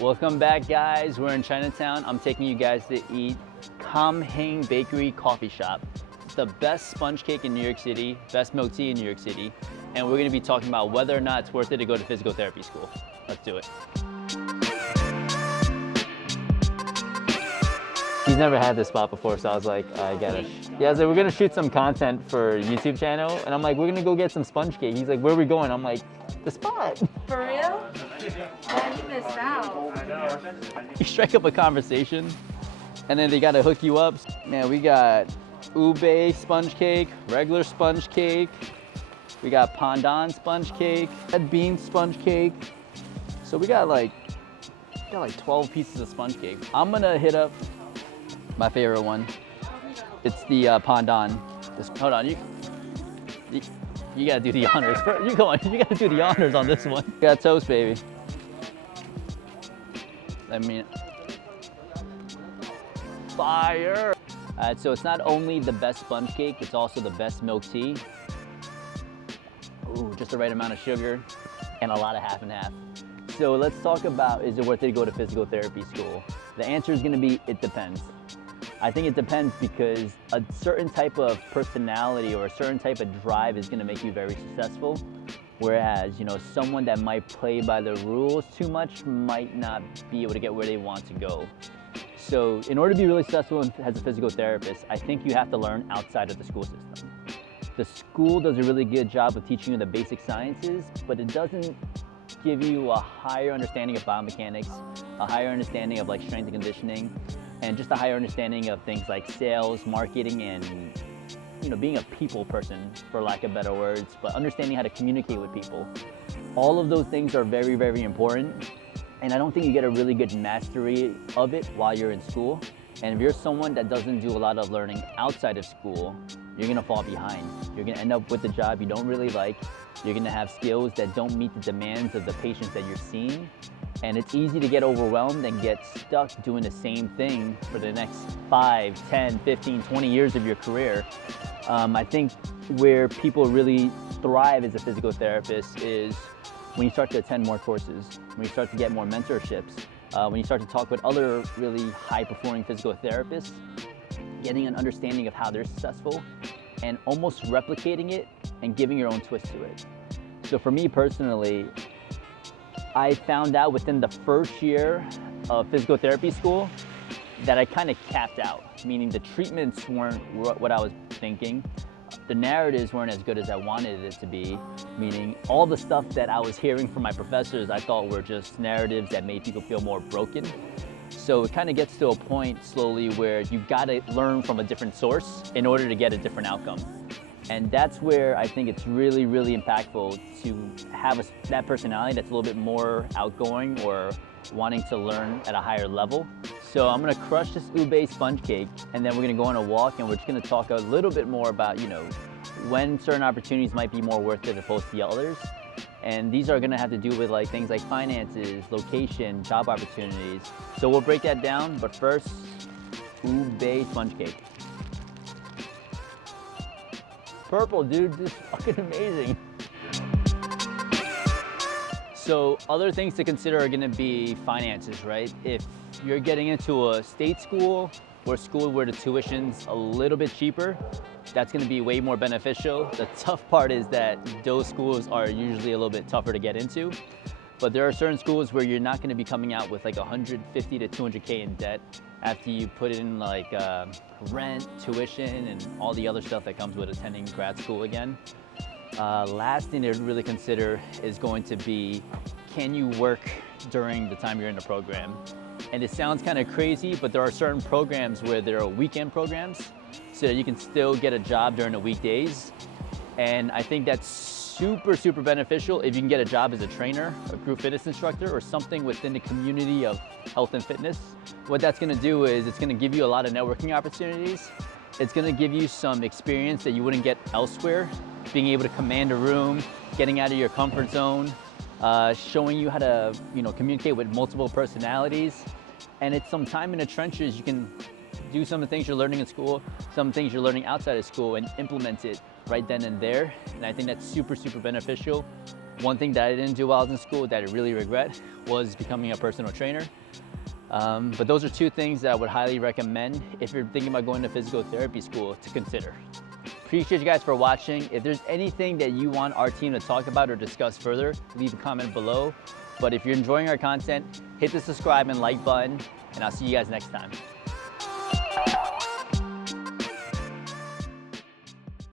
Welcome back, guys. We're in Chinatown. I'm taking you guys to eat Kam Heng Bakery Coffee Shop. It's the best sponge cake in New York City, best milk tea in New York City, and we're gonna be talking about whether or not it's worth it to go to physical therapy school. Let's do it. He's never had this spot before, so I was like, I gotta. Yeah, I was like, we're gonna shoot some content for YouTube channel, and I'm like, we're gonna go get some sponge cake. He's like, where are we going? I'm like, the spot. For real? Man, you missed out. You strike up a conversation, and then they gotta hook you up. Man, we got ube sponge cake, regular sponge cake. We got pandan sponge cake, red bean sponge cake. So we got like 12 pieces of sponge cake. I'm gonna hit up my favorite one. It's the pandan. Hold on, you gotta do the honors. You gotta do the honors on this one. We got toast, baby. I mean, fire. So it's not only the best sponge cake, it's also the best milk tea. Ooh, just the right amount of sugar and a lot of half and half. So let's talk about, is it worth it to go to physical therapy school? The answer is gonna be, it depends. I think it depends because a certain type of personality or a certain type of drive is gonna make you very successful. Whereas, someone that might play by the rules too much might not be able to get where they want to go. So in order to be really successful as a physical therapist, I think you have to learn outside of the school system. The school does a really good job of teaching you the basic sciences, but it doesn't give you a higher understanding of biomechanics, a higher understanding of like strength and conditioning, and just a higher understanding of things like sales, marketing, and being a people person, for lack of better words, but understanding how to communicate with people. All of those things are very, very important. And I don't think you get a really good mastery of it while you're in school. And if you're someone that doesn't do a lot of learning outside of school, you're gonna fall behind. You're gonna end up with a job you don't really like. You're gonna have skills that don't meet the demands of the patients that you're seeing. And it's easy to get overwhelmed and get stuck doing the same thing for the next 5, 10, 15, 20 years of your career. I think where people really thrive as a physical therapist is when you start to attend more courses, when you start to get more mentorships, when you start to talk with other really high-performing physical therapists, getting an understanding of how they're successful and almost replicating it and giving your own twist to it. So for me personally, I found out within the first year of physical therapy school that I kind of capped out, meaning the treatments weren't what I was thinking. The narratives weren't as good as I wanted it to be, meaning all the stuff that I was hearing from my professors I thought were just narratives that made people feel more broken. So it kind of gets to a point slowly where you gotta learn from a different source in order to get a different outcome. And that's where I think it's really, really impactful to have that personality that's a little bit more outgoing or wanting to learn at a higher level. So I'm gonna crush this ube sponge cake, and then we're gonna go on a walk, and we're just gonna talk a little bit more about, when certain opportunities might be more worth it opposed to the others. And these are gonna have to do with like things like finances, location, job opportunities. So we'll break that down, but first, ube sponge cake. Purple, dude, this is fucking amazing. So other things to consider are gonna be finances, right? If you're getting into a state school or school where the tuition's a little bit cheaper, that's gonna be way more beneficial. The tough part is that those schools are usually a little bit tougher to get into. But there are certain schools where you're not gonna be coming out with like 150 to 200K in debt after you put in like rent, tuition, and all the other stuff that comes with attending grad school again. Last thing to really consider is going to be, can you work during the time you're in the program? And it sounds kind of crazy, but there are certain programs where there are weekend programs so that you can still get a job during the weekdays. And I think that's super, super beneficial if you can get a job as a trainer, a group fitness instructor, or something within the community of health and fitness. What that's gonna do is it's gonna give you a lot of networking opportunities. It's gonna give you some experience that you wouldn't get elsewhere, being able to command a room, getting out of your comfort zone, showing you how to communicate with multiple personalities. And it's some time in the trenches. You can do some of the things you're learning in school, some things you're learning outside of school, and implement it right then and there. And I think that's super, super beneficial. One thing that I didn't do while I was in school that I really regret was becoming a personal trainer. But those are two things that I would highly recommend if you're thinking about going to physical therapy school to consider. Appreciate you guys for watching. If there's anything that you want our team to talk about or discuss further, leave a comment below. But if you're enjoying our content, hit the subscribe and like button, and I'll see you guys next time.